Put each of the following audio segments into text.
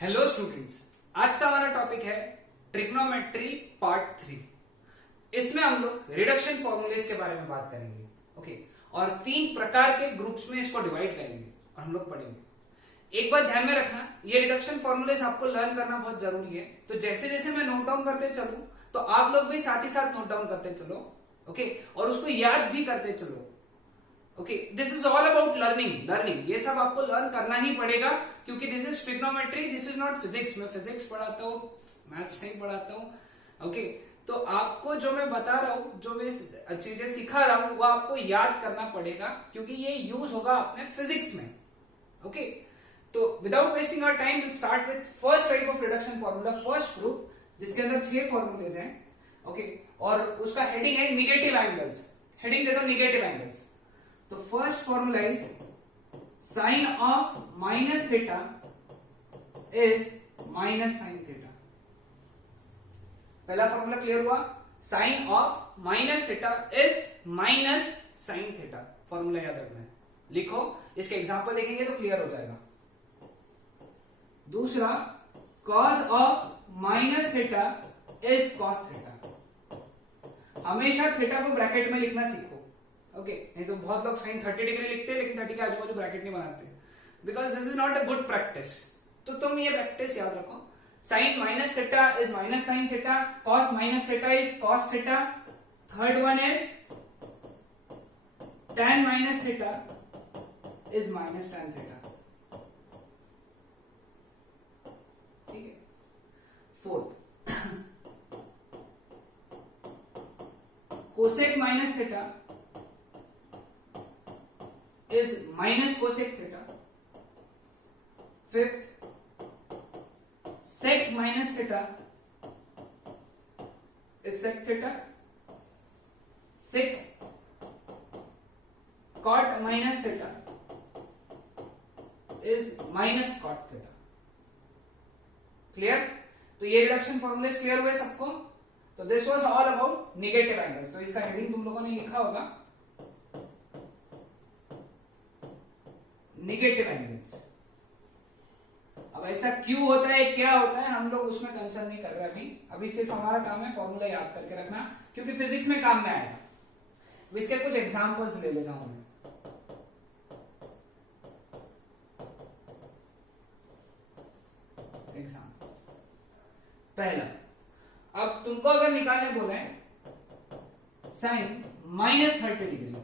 Hello students, आज का हमारा टॉपिक है ट्रिग्नोमेट्री पार्ट 3। इसमें हम लोग रिडक्शन फॉर्मूलेस के बारे में बात करेंगे। ओके, और 3 प्रकार के ग्रुप्स में इसको डिवाइड करेंगे और हम लोग पढ़ेंगे। एक बात ध्यान में रखना, ये रिडक्शन फॉर्मूलेस आपको लर्न करना बहुत जरूरी है। तो जैसे जैसे मैं नोट डाउन करते चलूं तो आप लोग भी साथ ही साथ नोट डाउन करते चलो। ओके, और उसको याद भी करते चलो। Okay, this is all about learning ये सब आपको लर्न करना ही पड़ेगा, क्योंकि this is trigonometry, this is not physics. मैं फिजिक्स पढ़ाता हूँ, मैथ्स नहीं पढ़ाता हूँ। ओके, तो आपको जो मैं बता रहा हूँ, जो मैं चीजें सिखा रहा हूँ, वो आपको याद करना पड़ेगा, क्योंकि ये यूज होगा अपने फिजिक्स में। ओके, तो without wasting our time will start with first type of reduction formula, first group, जिसके अंदर 6 फॉर्मूलेज हैं। ओके, और उसका हेडिंग है निगेटिव एंगल्स। हेडिंग दे दो निगेटिव एंगल्स। तो first formula is sine of minus theta is minus sine theta. पहला फॉर्मूला क्लियर हुआ? Sine of minus theta is minus sine theta. Formula याद रखना है, लिखो, इसके एग्जांपल देखेंगे तो क्लियर हो जाएगा। दूसरा, cos of minus theta is cos theta. हमेशा थीटा को ब्रैकेट में लिखना सीखो। ओके, नहीं तो बहुत लोग साइन 30 डिग्री लिखते हैं लेकिन 30 के आजू बाजू ब्रैकेट नहीं बनाते, because this is not a good practice. तो तुम ये प्रैक्टिस याद रखो, sine minus theta is minus sine theta, cos minus theta is cos theta. Third one is tan minus theta is minus tan theta. ठीक है। Fourth, cosec minus theta is minus cosec theta. Fifth, sec minus theta is sec theta. Sixth, cot minus theta is minus cot theta. Clear? तो ये reduction formulas clear हुए सबको? तो this was all about negative angles. तो इसका heading तुम लोगों ने लिखा होगा, नेगेटिव एंगल्स। अब ऐसा क्यों होता है, क्या होता है, हम लोग उसमें टेंशन नहीं कर रहे अभी सिर्फ हमारा काम है फॉर्मूला याद करके रखना, क्योंकि फिजिक्स में काम में आएगा। इसके कुछ एग्जांपल्स ले लेता हूं मैं। एग्जांपल्स, पहला, अब तुमको अगर निकालने बोले sine minus 30 degree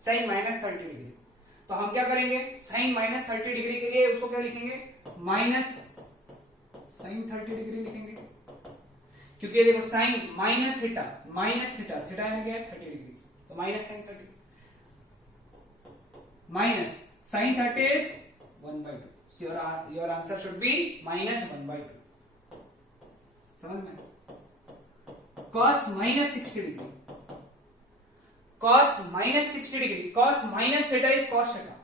sine minus 30 degree, तो हम क्या करेंगे, साइन माइनस 30 डिग्री के लिए उसको क्या लिखेंगे, माइनस साइन 30 डिग्री लिखेंगे, क्योंकि देखो साइन माइनस थीटा थीटा यानी क्या है 30 डिग्री, तो minus sine 30 minus sine 30 is 1/2, so your answer should be minus 1/2। समझ में? cos minus 60 degree, cos minus 60 degree, cos minus theta is cos theta,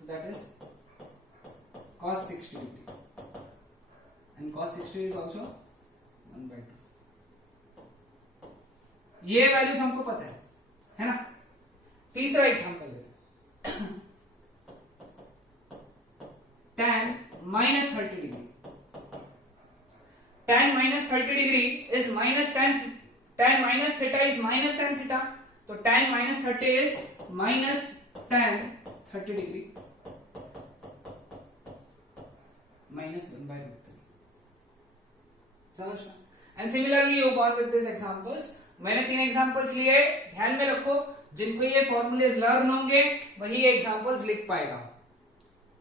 so that is cos 60 degree, and cos 60 is also 1/2। ये values हमको पता है ना? तीसरा example लेते हैं, tan minus 30 degree, tan minus 30 degree is minus tan minus theta is minus tan theta, तो tan minus 30 is minus tan 30 degree minus 1/3। समझना? And similarly you go on with these examples। मैंने 3 examples लिए, ध्यान में रखो, जिनको ये formulas learn होंगे वही ये एग्जांपल्स लिख पाएगा।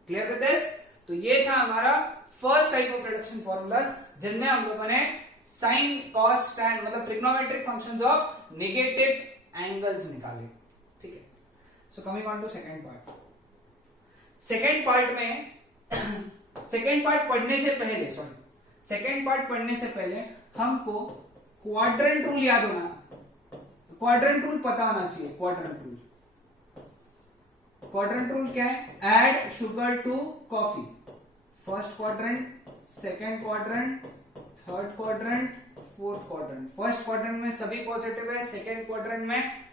Clear with this? तो ये था हमारा first type of reduction formulas, जिनमें हम लोगों ने साइन कॉस tan मतलब trigonometric functions of negative angles निकाले। ठीक है, so coming on to second part. Second part पढ़ने से पहले हमको क्वाड्रेंट रूल याद होना, क्वाड्रेंट रूल पता होना चाहिए। क्वाड्रेंट रूल क्या है? Add sugar to coffee. First quadrant, second quadrant, third quadrant, fourth quadrant. First quadrant में सभी पॉजिटिव है, सेकेंड क्वाड्रेंट में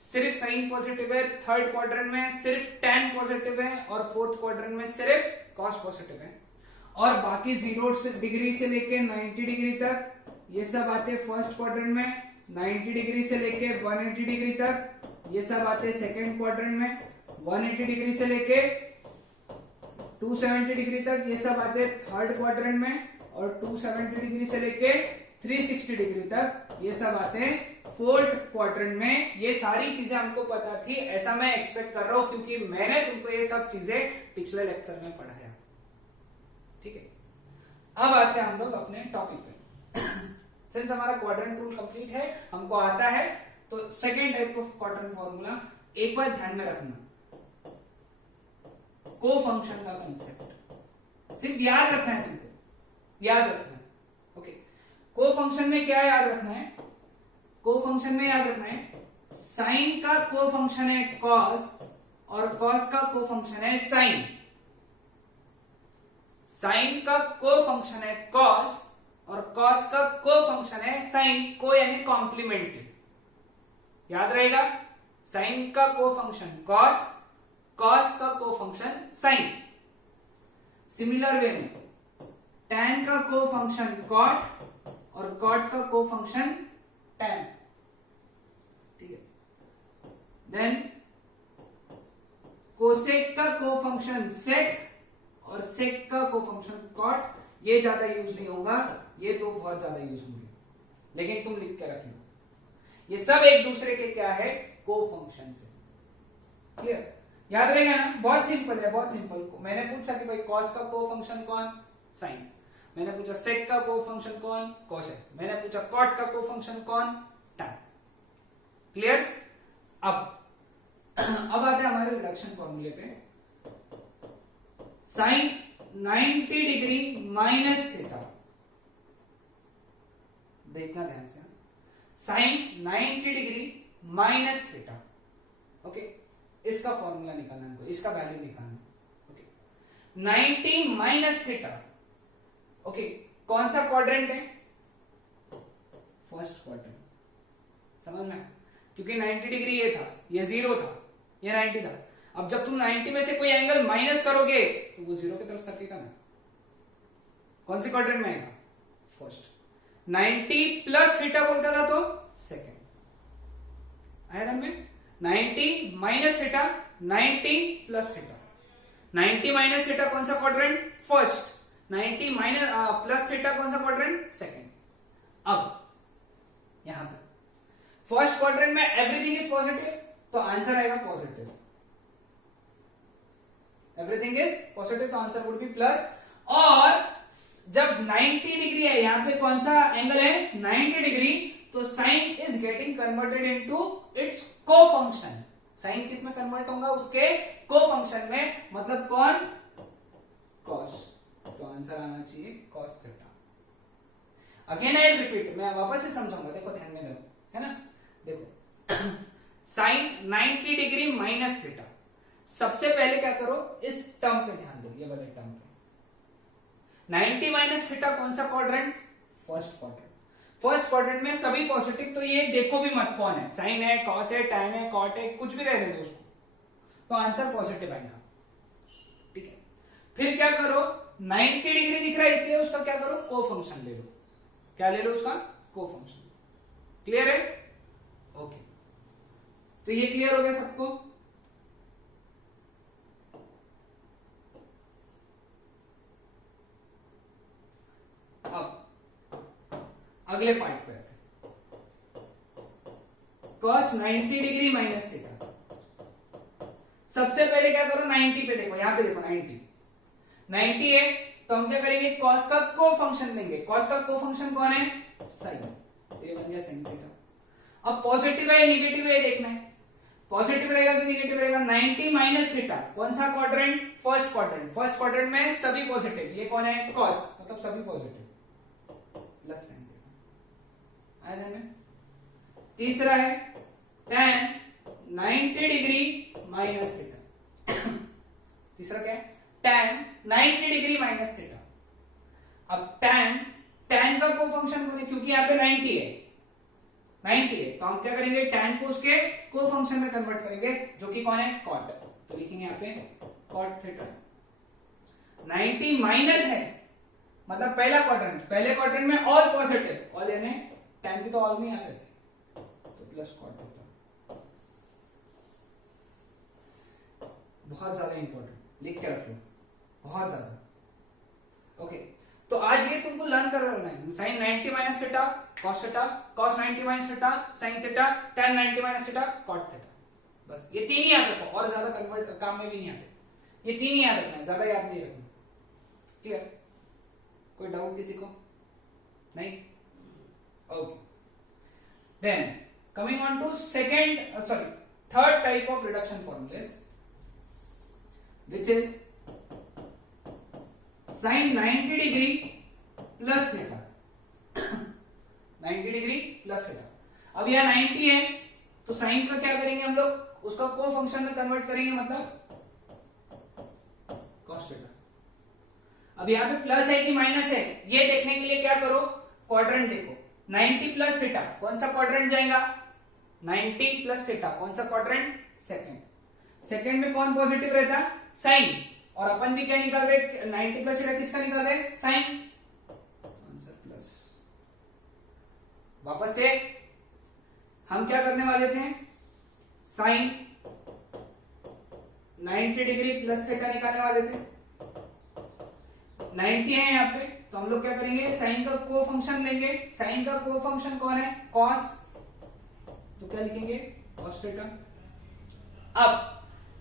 सिर्फ साइन पॉजिटिव है, थर्ड क्वाड्रेंट में सिर्फ tan पॉजिटिव है और फोर्थ क्वाड्रेंट में सिर्फ cos पॉजिटिव है। और बाकी 0 डिग्री से लेके 90 डिग्री तक ये सब आते फर्स्ट क्वाड्रेंट में, 90 डिग्री से लेके 180 डिग्री तक ये सब आते सेकंड क्वाड्रेंट में, 180 डिग्री से लेके 270 डिग्री तक ये सब आते थर्ड क्वाड्रेंट में, और 270 डिग्री से लेके 360 डिग्री तक ये सब आते हैं फोर्थ क्वाड्रेंट में। ये सारी चीजें हमको पता थी, ऐसा मैं एक्सपेक्ट कर रहा हूं क्योंकि मैंने तुमको ये सब चीजें पिछले लेक्चर में पढ़ाया। ठीक है, अब आते हैं हम लोग अपने टॉपिक पे। सिंस हमारा क्वाड्रेंट रूल कंप्लीट है, हमको आता है, तो second type of quadrant formula एक बार ध्यान में रखना, को फंक्शन का कंसेप्ट सिर्फ याद रखना है तुमको, याद रखना है। ओके, को फंक्शन में क्या याद रखना है? को फंक्शन में याद रखना है साइन का को फंक्शन है कॉस, और कॉस का को फंक्शन है साइन। साइन का को फंक्शन है कॉस और कॉस का को फंक्शन है साइन, को यानी कॉम्प्लीमेंट्री। याद रहेगा, साइन का को फंक्शन कॉस, कॉस का को फंक्शन साइन। सिमिलर वे में tan का को फंक्शन cot और cot का को फंक्शन tan। ठीक है, देन कोसेक का को फंक्शन sec और sec का को फंक्शन cot। ये ज्यादा यूज नहीं होगा, ये तो बहुत ज्यादा यूज होंगे, लेकिन तुम लिख के रख लो, ये सब एक दूसरे के क्या है? को फंक्शन से। क्लियर? याद रहेगा ना? बहुत सिंपल है, बहुत सिंपल। मैंने पूछा कि भाई cos का को फंक्शन कौन? साइन। मैंने पूछा sec का को फंक्शन कौन? cosec। मैंने पूछा cot का को फंक्शन कौन? tan। क्लियर? अब आते हैं हमारे रिडक्शन फॉर्मूले पे। साइन 90 डिग्री माइनस थीटा, देखना ध्यान से, sine 90 degree minus theta. Okay, इसका फॉर्मूला निकालना हमको, इसका वैल्यू निकालना। Okay, 90 minus theta. ओके, कौन सा क्वाड्रेंट है? First quadrant. समझ में? क्योंकि 90 डिग्री ये था, ये 0 था, ये 90 था। अब जब तुम 90 में से कोई एंगल माइनस करोगे तो वो 0 की तरफ सरकेगा ना। कौन सी क्वाड्रेंट में आएगा? फर्स्ट। 90 प्लस थीटा बोलता था तो सेकेंड आएगा में। 90 minus theta, 90 plus theta. 90 minus theta कौन सा quadrant? First. 90 minus plus theta कौन सा क्वाड्रेंट? सेकेंड। अब यहां पे फर्स्ट क्वाड्रेंट में एवरीथिंग इज पॉजिटिव, तो आंसर आएगा पॉजिटिव। एवरीथिंग इज पॉजिटिव, तो आंसर वुड बी प्लस। और जब 90 डिग्री है, यहां पे कौन सा एंगल है? 90 डिग्री, तो sine is getting converted into its co function. Sine किस में कन्वर्ट होगा? उसके को फंक्शन में, मतलब कौन? कॉस। तो आंसर आना चाहिए cos theta. Again I repeat, मैं वापस से समझाऊंगा, देखो ध्यान में रहो, है ना? देखो साइन 90 डिग्री माइनस थीटा। सबसे पहले क्या करो? इस टर्म पे ध्यान दो, ये वाले टर्म पे। 90 माइनस थीटा कौन सा quadrant? First quadrant. First quadrant में सभी पॉजिटिव, तो ये देखो भी मत कौन है, साइन है, कॉस है, टैन है, कॉट है, कुछ भी रहने दो उसको, तो आंसर पॉजिटिव आएगा। ठीक है, फिर क्या करो? 90 डिग्री दिख रहा है इसलिए उसका क्या करो? को फंक्शन ले लो। क्या ले लो? उसका को फंक्शन। क्लियर है? ओके, तो ये क्लियर हो गया सबको? अब अगले पार्ट पे आते हैं। cos 90 degree minus theta. सबसे पहले क्या करो? 90 पे देखो, यहां पे देखो 90 है, तो हम क्या करेंगे? cos का को फंक्शन देंगे। cos का को फंक्शन कौन है? साइन। ये बन गया साइन थीटा। अब पॉजिटिव है या निगेटिव है देखना है। पॉजिटिव रहेगा कि निगेटिव रहेगा? 90 माइनस थीटा कौन सा quadrant? First quadrant. First quadrant में सभी पॉजिटिव, ये कौन है? cos, मतलब सभी पॉजिटिव, प्लस साइन थीटा। आया ध्यान में? तीसरा है tan 90 डिग्री माइनस थीटा। तीसरा क्या है? tan 90 degree minus theta. अब tan का को फंक्शन कौन है? क्योंकि यहां पे 90 है, तो हम क्या करेंगे? tan को उसके को फंक्शन में कन्वर्ट करेंगे, जो कि कौन है? cot। तो लिखेंगे यहां पे cot थीटा। 90 माइनस है, मतलब पहला क्वाड्रेंट, पहले क्वाड्रेंट में ऑल पॉजिटिव, ऑल यानी tan भी तो ऑल में आते तो प्लस कॉट होता। बहुत ज्यादा इंपॉर्टेंट, लिख के रख लो, बहुत ज्यादा। ओके, तो आज ये तुमको लर्न कर रहे हो sine 90 minus theta cos theta, cos 90 minus theta sine theta, tan 90 minus theta cot theta, बस ये तीन ही याद रखो, और ज्यादा कन्वर्ट काम में भी नहीं आते, ये तीन ही याद रखना है, ज्यादा याद नहीं रखना। क्लियर? कोई डाउट किसी को? नहीं? Okay, then coming on to third type of reduction formulas, which is sin 90 degree plus theta, 90 degree plus theta. अब यह 90 है तो साइन का क्या करेंगे हम लोग, उसका को फंक्शन में कन्वर्ट करेंगे, मतलब cos थीटा। अब यहाँ पे प्लस है कि माइनस है ये देखने के लिए क्या करो, क्वाड्रेंट देखो, 90 प्लस थीटा कौन सा क्वाड्रेंट जाएगा, 90 प्लस थीटा कौन सा क्वाड्रेंट, सेकंड। सेकंड में कौन पॉजिटिव रहता, साइन, और अपन भी क्या निकाल रहे, 90 प्लस थीटा किसका निकाल रहे, साइन, आंसर प्लस। वापस से हम क्या करने वाले थे, साइन 90 डिग्री प्लस थीटा निकालने वाले थे, 90 है यहाँ पे, तो हम लोग क्या करेंगे, साइन का को फंक्शन लेंगे, साइन का को फंक्शन कौन है, कॉस, तो क्या लिखेंगे, कॉस थीटा। अब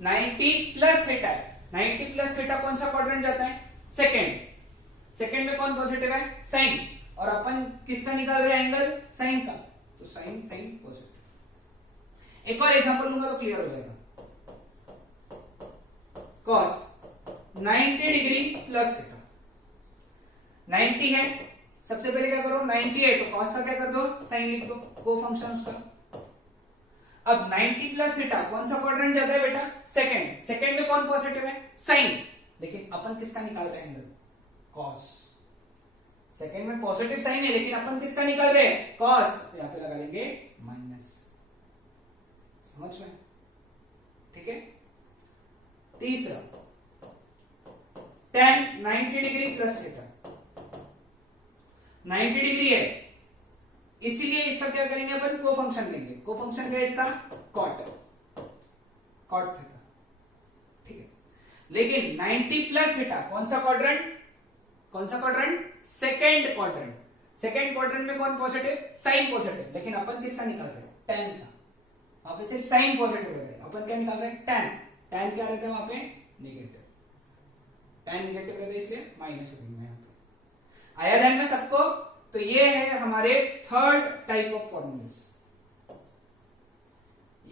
90 प्लस थीटा है, 90 प्लस थीटा कौन सा क्वाड्रेंट जाता है, सेकंड, सेकंड में कौन पॉजिटिव है, साइन, और अपन किसका निकाल रहे हैं एंगल, साइन का, तो साइन साइन पॉजिटिव। एक और एग्जांपल लूंगा तो क्लियर हो जाएगा, कॉस 90 डिग्री प्लस थीटा, 90 है, सबसे पहले क्या करो, 90 है तो कॉस का क्या कर दो, साइन लिख दो, को फंक्शन उसका। अब 90 प्लस थीटा कौन सा क्वाड्रेंट जाता है बेटा, सेकंड, सेकंड में कौन पॉजिटिव है, साइन, लेकिन अपन किसका निकाल रहे हैं एंगल, कॉस। सेकंड में पॉजिटिव साइन है लेकिन अपन किसका निकाल रहे हैं, कॉस, तो यहां पे लगा लेंगे माइनस। समझ में? ठीक है। तीसरा, tan 90 degree plus theta, 90 degree है इसीलिए इसका क्या करेंगे अपन, को फंक्शन लेंगे, को फंक्शन क्या है इसका, कॉट, कॉट थीटा, ठीक है। लेकिन 90 प्लस थीटा कौन सा क्वाड्रेंट, कौन सा quadrant, second quadrant, second quadrant में कौन पॉजिटिव, साइन पॉजिटिव, लेकिन अपन किसका निकाल रहे हैं, tan का, वहां पे सिर्फ साइन पॉजिटिव रहता है, अपन क्या निकाल रहे हैं, tan, tan क्या रहता है वहां पे, नेगेटिव, tan नेगेटिव रहता है इसलिए माइनस हो गया। आया ध्यान में सबको? तो ये है हमारे थर्ड टाइप ऑफ फॉर्मूलेस,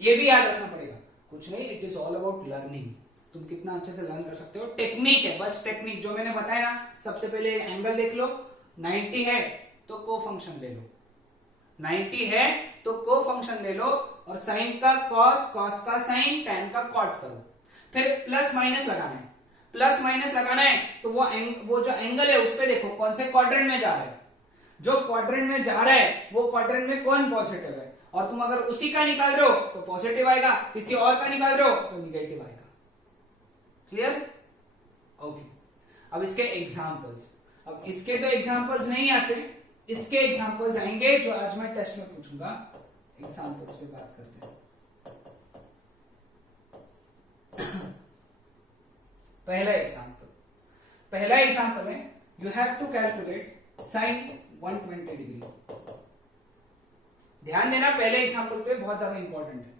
ये भी याद रखना पड़ेगा, कुछ नहीं, it is all about learning, तुम कितना अच्छे से लर्न कर सकते हो, टेक्निक है, बस टेक्निक जो मैंने बताया ना, सबसे पहले एंगल देख लो, 90 है तो को फंक्शन ले लो, 90 है तो को फंक्शन ले लो, और साइन का कॉस, कॉस का साइन, tan का कॉट करो, फिर प्लस माइनस लगाना है, प्लस माइनस लगाना है तो वो जो एंगल है उस पे देखो कौन से क्वाड्रेंट में जा रहा है, जो क्वाड्रेंट में जा रहा है वो क्वाड्रेंट में कौन पॉजिटिव है, और तुम अगर उसी का निकाल रहे हो तो पॉजिटिव आएगा, किसी और का निकाल रहे हो तो निगेटिव आएगा। क्लियर? ओके। अब इसके एग्जांपल्स, अब इसके तो एग्जांपल्स नहीं आते, इसके एग्जांपल्स आएंगे जो आज मैं टेस्ट में पूछूंगा, एग्जांपल्स पे बात करते हैं। पहला एग्जांपल है, you have to calculate sine 120 degree. ध्यान देना पहले एग्जांपल पे, बहुत ज्यादा इंपॉर्टेंट है।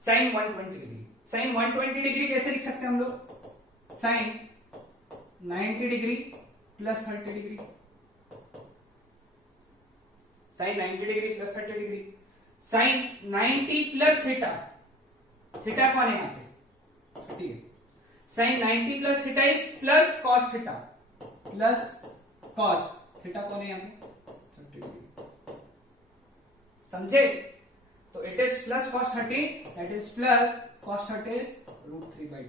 साइन 120 डिग्री, साइन 120 डिग्री कैसे लिख सकते हैं हम लोग, sine 90 degree plus 30 degree, sine 90 degree plus 30 degree, sine 90 plus theta, theta कौन है यहाँ पे, 30 है, sine 90 plus theta is plus cos theta, plus cos theta कौन है यहाँ पे, 30 डिग्री। समझे? तो it is plus cos 30, that is plus cos 30 is √3/2,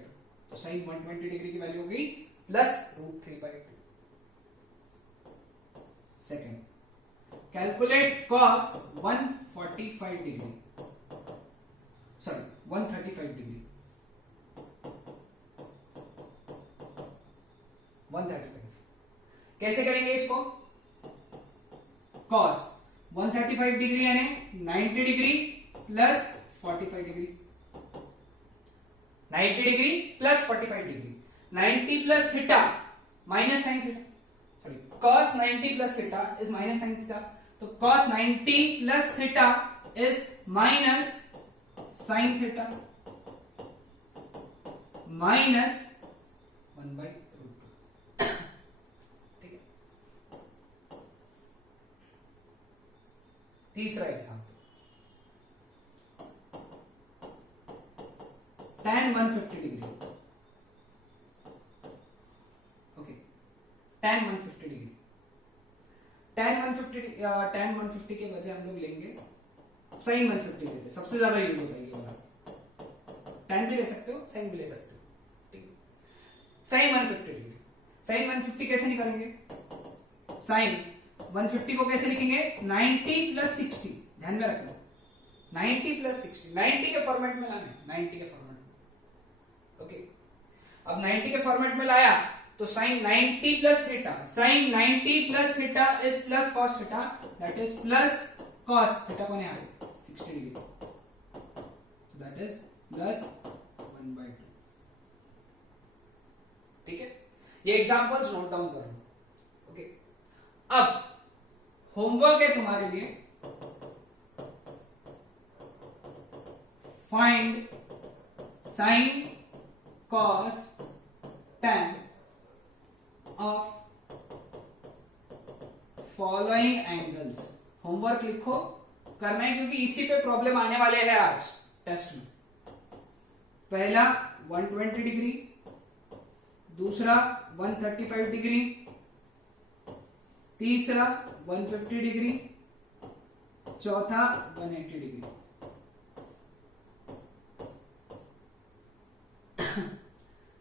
तो साइन 120 डिग्री की वैल्यू होगी plus √3/2। Second, calculate cos 135 degree, sorry 135 degree, कैसे करेंगे इसको? cos 135 डिग्री यानी 90 degree plus 45 degree, 90 degree plus 45 degree, 90 plus theta minus sine theta, sorry cos 90 plus theta is minus sine theta, तो cos 90 plus theta is minus sine theta minus 1/√2। ठीक है। तीसरा example, tan 150 degree, okay, tan 150 degree, tan 150 के बजाय हम लोग लेंगे sin 150 degree, सबसे ज्यादा यूज होता है ये वाला, tan भी ले सकते हो, sin भी ले सकते हो, sin 150 डिग्री, sin 150 कैसे निकालेंगे? sin 150 को कैसे लिखेंगे? 90 प्लस 60, ध्यान में रखना 90 प्लस 60, 90 के फॉर्मेट में लाना है, 90 के फॉर्मेट में, ओके। अब 90 के फॉर्मेट में लाया तो sin 90 plus theta, sin 90 plus theta is plus cos theta, that is plus cos theta को नहीं आगे 60 डिग्री, दैट इज प्लस 1/2। ठीक है, ये एग्जांपल्स नोट डाउन कर लो, ओके। अब होमवर्क है तुम्हारे लिए, find sign cos tan of following angles. Homework लिखो, करना है क्योंकि इसी पे प्रॉब्लम आने वाले हैं आज टेस्ट में। पहला 120 डिग्री, दूसरा 135 डिग्री, तीसरा 150 डिग्री, चौथा 180 डिग्री।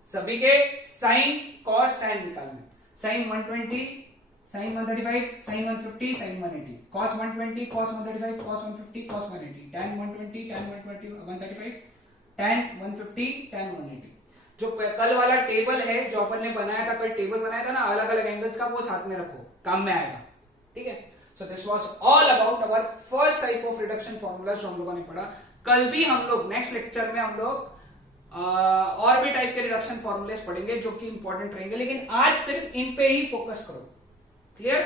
सभी के साइन कॉस tan निकालना, sine 120, sine 135, sine 150, sine 180, cos 120, cos 135, cos 150, cos 180, tan 120, tan 135, tan 150, tan 180। जो कल वाला टेबल है जो अपन ने बनाया था, कल टेबल बनाया था ना अलग अलग एंगल्स का, वो साथ में रखो, काम में आएगा। ठीक है, so this was all about our first type of reduction formula जो हम लोगों ने पढ़ा। कल भी हम लोग नेक्स्ट लेक्चर में हम लोग और भी टाइप के रिडक्शन फॉर्मूलेस पढ़ेंगे जो कि इंपॉर्टेंट रहेंगे, लेकिन आज सिर्फ इन पे ही फोकस करो। क्लियर?